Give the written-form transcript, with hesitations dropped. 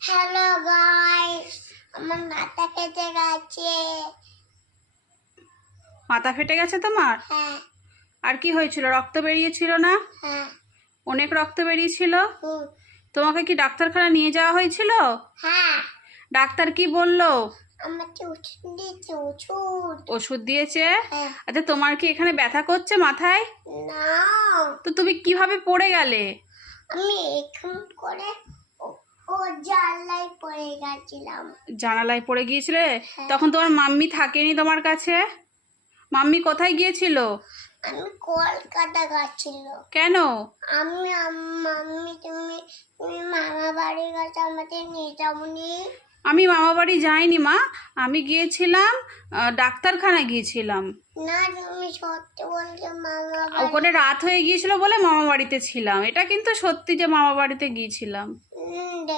Hello guys, আমার মাথা কেটে গেছে। মাথা ফেটে গেছে তোমার? হ্যাঁ। আর কি হয়েছিল? রক্ত বেরিয়েছিল না? হ্যাঁ। অনেক রক্ত বেরিয়েছিল। হুম। তোমাকে কি ডাক্তারখানা নিয়ে যাওয়া হয়েছিল? হ্যাঁ। ডাক্তার কি বললো? আমাকে ওষুধ দিয়েছে। ওষুধ ওষুধ দিয়েছে? হ্যাঁ। আচ্ছা, তোমার কি এখানে ব্যথা করছে মাথায়? না, তো তুমি কিভাবে পড়ে গেলে? আমি এখন করে ও জানলায় পড়ে গেছিলাম। জানালায় পড়ে গিয়েছিলে? হ্যাঁ। তখন তোমার মাম্মি থাকেনি তোমার কাছে? মাম্মি কোথায় গিয়েছিল? আমি কলকাতা গেছিল। কেন? মাম্মি তুমি মামা বাড়ির কাছে আমাদের নিয়ে যাবনি? আমি মামা বাড়ি যাইনি মা, আমি গিয়েছিলাম ডাক্তারখানায় গিয়েছিলাম। না, তুমি সত্যি বলছো মামা ওখানে রাত হয়ে গিয়েছিল বলে মামা বাড়িতে ছিলাম। এটা কিন্তু সত্যি যে মামা বাড়িতে গিয়েছিলাম। বাড়ি